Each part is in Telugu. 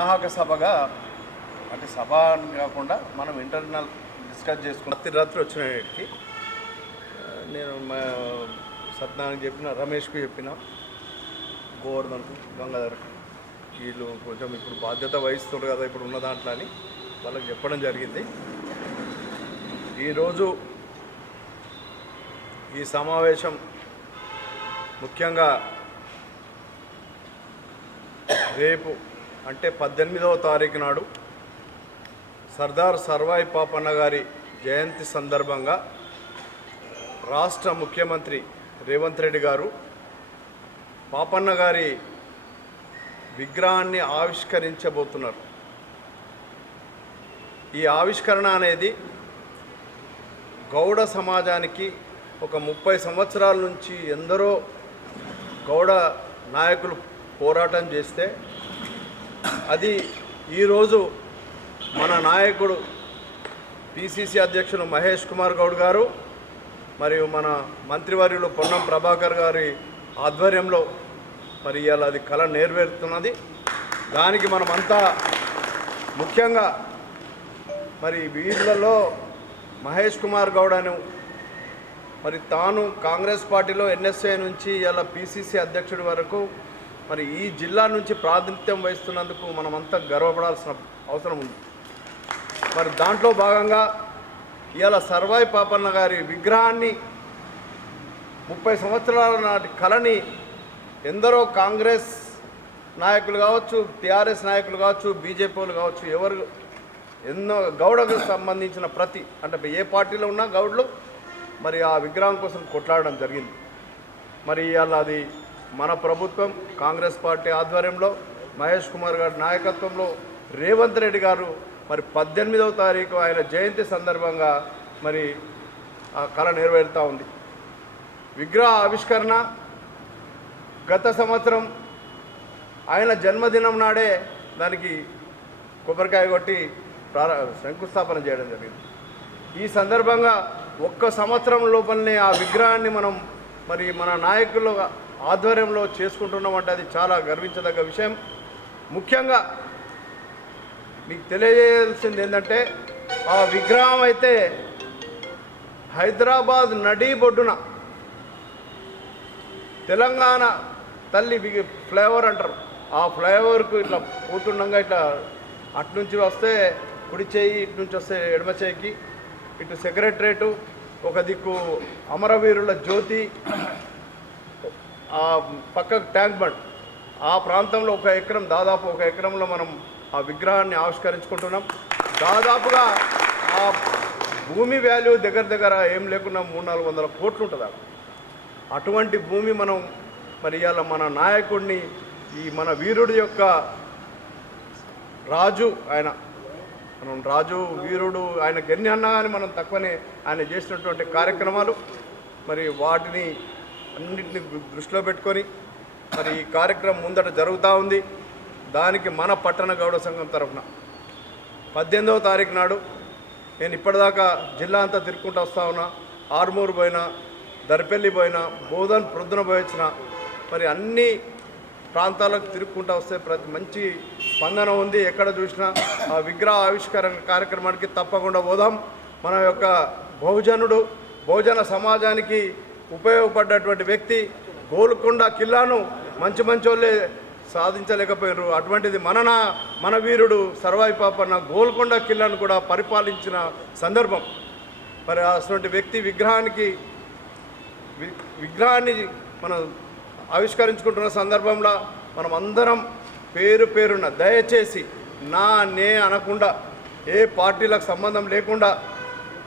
అనాహక సభగా అంటే సభ అని కాకుండా మనం ఇంటర్నల్ డిస్కస్ చేసుకున్న రాత్రి వచ్చినకి నేను సత్యనారాయణకి చెప్పిన, రమేష్కి చెప్పిన, గోవర్ధన్కు, గంగాధర్కి, వీళ్ళు కొంచెం ఇప్పుడు బాధ్యత వహిస్తున్నారు కదా ఇప్పుడు ఉన్న దాంట్లో అని వాళ్ళకి చెప్పడం జరిగింది. ఈరోజు ఈ సమావేశం ముఖ్యంగా రేపు అంటే 18వ తారీఖు నాడు సర్దార్ సర్వాయి పాపన్న గారి జయంతి సందర్భంగా రాష్ట్ర ముఖ్యమంత్రి రేవంత్ రెడ్డి గారు పాపన్న గారి విగ్రహాన్ని ఆవిష్కరించబోతున్నారు. ఈ ఆవిష్కరణ అనేది గౌడ సమాజానికి ఒక 30 సంవత్సరాల నుంచి ఎందరో గౌడ నాయకులు పోరాటం చేస్తే అది ఈరోజు మన నాయకుడు పిసిసి అధ్యక్షులు మహేష్ కుమార్ గౌడ్ గారు మరియు మన మంత్రివర్యులు పొన్నం ప్రభాకర్ గారి ఆధ్వర్యంలో మరి ఇవాళ అది కళ నెరవేరుతున్నది. దానికి మనమంతా ముఖ్యంగా మరి వీళ్ళలో మహేష్ కుమార్ గౌడ్ అని మరి తాను కాంగ్రెస్ పార్టీలో ఎన్ఎస్ఏ నుంచి ఇలా పిసిసి అధ్యక్షుడి వరకు మరి ఈ జిల్లా నుంచి ప్రాతినిధ్యం వహిస్తున్నందుకు మనమంతా గర్వపడాల్సిన అవసరం ఉంది. మరి దాంట్లో భాగంగా ఇవాళ సర్వాయి పాపన్న గారి విగ్రహాన్ని 30 సంవత్సరాల నాటి కళని ఎందరో కాంగ్రెస్ నాయకులు కావచ్చు, టీఆర్ఎస్ నాయకులు కావచ్చు, బీజేపీలు కావచ్చు, ఎవరు ఎన్నో గౌడకు సంబంధించిన అంటే ఏ పార్టీలో ఉన్నా గౌడ్లు మరి ఆ విగ్రహం కోసం కొట్లాడడం జరిగింది. మరి ఇవాళ అది మన ప్రభుత్వం కాంగ్రెస్ పార్టీ ఆధ్వర్యంలో మహేష్ కుమార్ గారి నాయకత్వంలో రేవంత్ రెడ్డి గారు మరి 18వ తారీఖు ఆయన జయంతి సందర్భంగా మరి ఆ కళ నెరవేరుతూ ఉంది. విగ్రహ ఆవిష్కరణ గత సంవత్సరం ఆయన జన్మదినం నాడే దానికి కొబ్బరికాయ కొట్టి శంకుస్థాపన చేయడం జరిగింది. ఈ సందర్భంగా 1 సంవత్సరం లోపలనే ఆ విగ్రహాన్ని మనం మరి మన నాయకుల ఆధ్వర్యంలో చేసుకుంటున్నామంటే అది చాలా గర్వించదగ్గ విషయం. ముఖ్యంగా మీకు తెలియజేయాల్సింది ఏంటంటే ఆ విగ్రహం అయితే హైదరాబాద్ నడిబొడ్డున తెలంగాణ తల్లి ఫ్లైఓవర్ అంటారు, ఆ ఫ్లైఓవర్కు ఇట్లా పోతుండగా ఇట్లా అటునుంచి వస్తే కుడి చేయి, ఇటు నుంచి వస్తే ఎడమ చేయికి, ఇటు సెక్రటరేటు, ఒక దిక్కు అమరవీరుల జ్యోతి, ఆ పక్కకు ట్యాంక్ బండ్, ఆ ప్రాంతంలో దాదాపు ఒక ఎకరంలో మనం ఆ విగ్రహాన్ని ఆవిష్కరించుకుంటున్నాం. దాదాపుగా ఆ భూమి వాల్యూ దగ్గర ఏం లేకున్నా 300-400 కోట్లు ఉంటుంది. అటువంటి భూమి మనం మరి ఇవాళ మన నాయకుడిని ఈ మన వీరుడి యొక్క రాజు మనం రాజు వీరుడు ఆయనకు ఎన్ని అన్నా కానీ మనం తక్కువనే ఆయన చేసినటువంటి కార్యక్రమాలు మరి వాటిని అన్నింటినీ దృష్టిలో పెట్టుకొని మరి ఈ కార్యక్రమం ముందట జరుగుతూ ఉంది. దానికి మన పట్టణ గౌడ సంఘం తరఫున 18వ తారీఖు నాడు నేను ఇప్పటిదాకా జిల్లా అంతా తిరుక్కుంటూ వస్తూ ఉన్నా. ఆర్మూరు పోయినా, దర్పల్లి పోయినా, బోధన్ ప్రొద్దున పోయొచ్చిన మరి అన్ని ప్రాంతాలకు తిరుక్కుంటూ వస్తే మంచి స్పందన ఉంది. ఎక్కడ చూసినా ఆ విగ్రహ ఆవిష్కరణ కార్యక్రమానికి తప్పకుండా పోదాం. మన యొక్క బహుజన సమాజానికి ఉపయోగపడ్డటువంటి వ్యక్తి గోల్కొండ కిల్లాను మంచి వాళ్ళే సాధించలేకపోయారు. అటువంటిది మన వీరుడు సర్వాయి పాపన్న గోల్కొండ కిల్లాను కూడా పరిపాలించిన సందర్భం. మరి అటువంటి వ్యక్తి విగ్రహాన్ని మనం ఆవిష్కరించుకుంటున్న సందర్భంలో మనం అందరం పేరున దయచేసి నే అనకుండా ఏ పార్టీలకు సంబంధం లేకుండా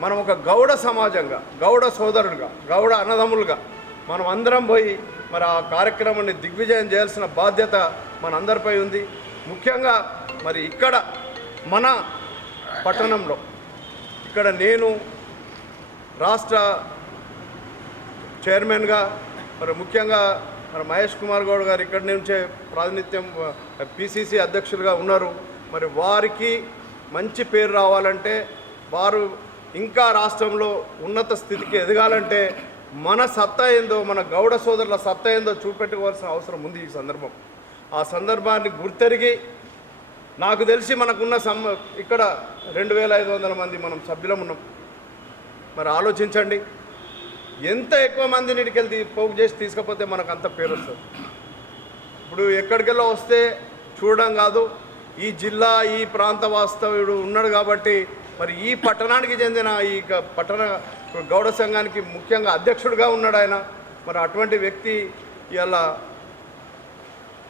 మనం ఒక గౌడ సమాజంగా, గౌడ సోదరులుగా, గౌడ అన్నదమ్ములుగా మనం అందరం పోయి మరి ఆ కార్యక్రమాన్ని దిగ్విజయం చేయాల్సిన బాధ్యత మనందరిపై ఉంది. ముఖ్యంగా మరి ఇక్కడ మన పట్టణంలో ఇక్కడ నేను రాష్ట్ర చైర్మన్గా మరి ముఖ్యంగా మరి మహేష్ కుమార్ గౌడ్ గారు ఇక్కడి నుంచే ప్రాతినిధ్యం పిసిసి అధ్యక్షులుగా ఉన్నారు. మరి వారికి మంచి పేరు రావాలంటే, వారు ఇంకా రాష్ట్రంలో ఉన్నత స్థితికి ఎదగాలంటే మన సత్తా ఏందో, మన గౌడ సోదరుల సత్తా ఏందో చూపెట్టుకోవాల్సిన అవసరం ఉంది. ఈ సందర్భం ఆ సందర్భాన్ని గుర్తెరిగి నాకు తెలిసి మనకున్న ఇక్కడ 2500 మంది మనం సభ్యులం ఉన్నాం. మరి ఆలోచించండి, ఎంత ఎక్కువ మందిని ఇటుకెళ్ళి పోగు చేసి తీసుకపోతే మనకు అంత పేరు వస్తుంది. ఇప్పుడు ఎక్కడికెళ్ళో వస్తే చూడడం కాదు, ఈ జిల్లా ఈ ప్రాంత వాస్తవ్యుడు ఉన్నాడు కాబట్టి మరి ఈ పట్టణానికి చెందిన ఈ పట్టణ గౌడ సంఘానికి ముఖ్యంగా అధ్యక్షుడిగా ఉన్నాడు ఆయన. మరి అటువంటి వ్యక్తి ఇలా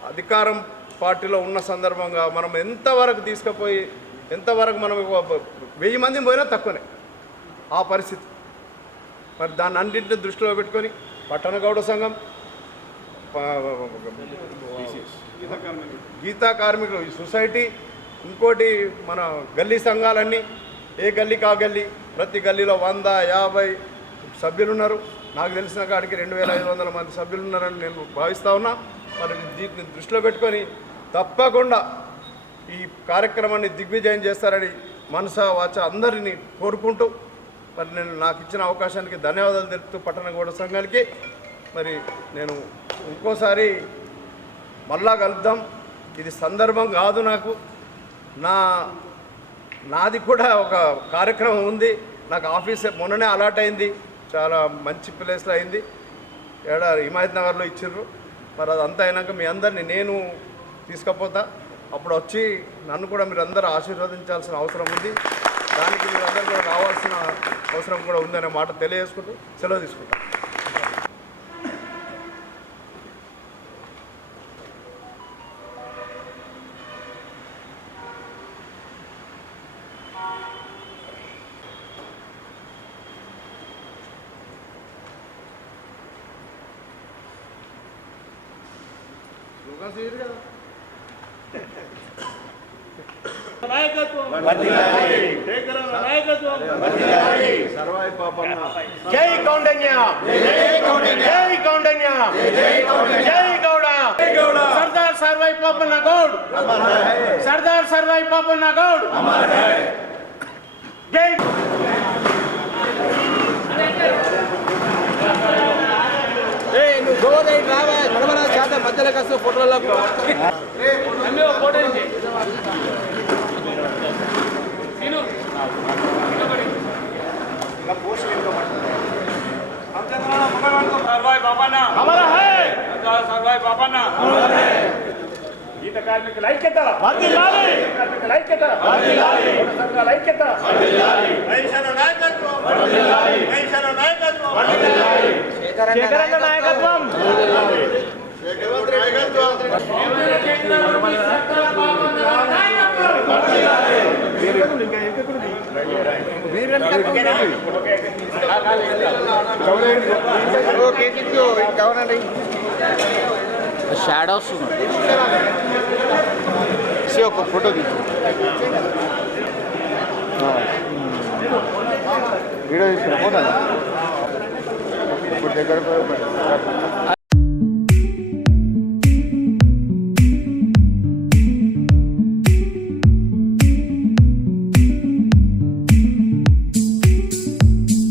అధికారం పార్టీలో ఉన్న సందర్భంగా మనం ఎంతవరకు తీసుకుపోయి ఎంతవరకు మనం 1000 మంది పోయినా తక్కువనే ఆ పరిస్థితి. మరి దాన్ని అన్నింటిని దృష్టిలో పెట్టుకొని పట్టణ గౌడ సంఘం, గీతా కార్మికులు ఈ సొసైటీ, ఇంకోటి మన గల్లీ సంఘాలన్నీ, ఏ గల్లీకి ఆ గల్లీ, ప్రతి గల్లీలో 150 సభ్యులు ఉన్నారు. నాకు తెలిసిన కాడికి 2500 మంది సభ్యులు ఉన్నారని నేను భావిస్తూ ఉన్నా. మరి దీన్ని దృష్టిలో పెట్టుకొని తప్పకుండా ఈ కార్యక్రమాన్ని దిగ్విజయం చేస్తారని మనసా వాచ అందరినీ కోరుకుంటూ మరి నాకు ఇచ్చిన అవకాశానికి ధన్యవాదాలు తెలుపుతూ పట్టణ గౌడ సంఘానికి మరి నేను ఇంకోసారి మళ్ళా కలుద్దాం. ఇది సందర్భం కాదు, నాది కూడా ఒక కార్యక్రమం ఉంది. నాకు ఆఫీస్ మొన్ననే అలాట్ అయింది, చాలా మంచి ప్లేస్లో అయింది, హిమాయత్ నగర్లో ఇచ్చిర్రు. మరి అదంతా అయినాక మీ అందరినీ నేను తీసుకుపోతా. అప్పుడు వచ్చి నన్ను కూడా మీరు అందరూ ఆశీర్వదించాల్సిన అవసరం ఉంది. దానికి మీరందరూ కూడా రావాల్సిన అవసరం కూడా ఉందనే మాట తెలియజేసుకుంటూ సెలవు తీసుకుంటాను. జై కౌండన్య, జై కౌండన్య, జై గౌడ, సర్దార్ సర్వై పాపన్న గౌడ్, సర్దార్ సర్వై పాపన్న గౌడ్, జై. నువ్వు గోవా రావా నడవరా శాతం మధ్యలో కాస్త ఫోటోలో ఫోటో సర్వై బాపన్న హమారా హై, సర్వై బాపన్న హమారా హై. గీత కార్మికుల ఐక్యత వర్ధిల్లాలి, కార్మికుల ఐక్యత వర్ధిల్లాలి, సంఘాల ఐక్యత వర్ధిల్లాలి, వైశ్యుల నాయకత్వం వర్ధిల్లాలి, వైశ్యుల నాయకత్వం వర్ధిల్లాలి, శేఖరన్న నాయకత్వం వర్ధిల్లాలి, శేఖరన్న నాయకత్వం వర్ధిల్లాలి. షాడోస్ ఒక ఫోటో తీసు వీడియో తీసుకున్నా పోతా ఇప్పుడు దగ్గర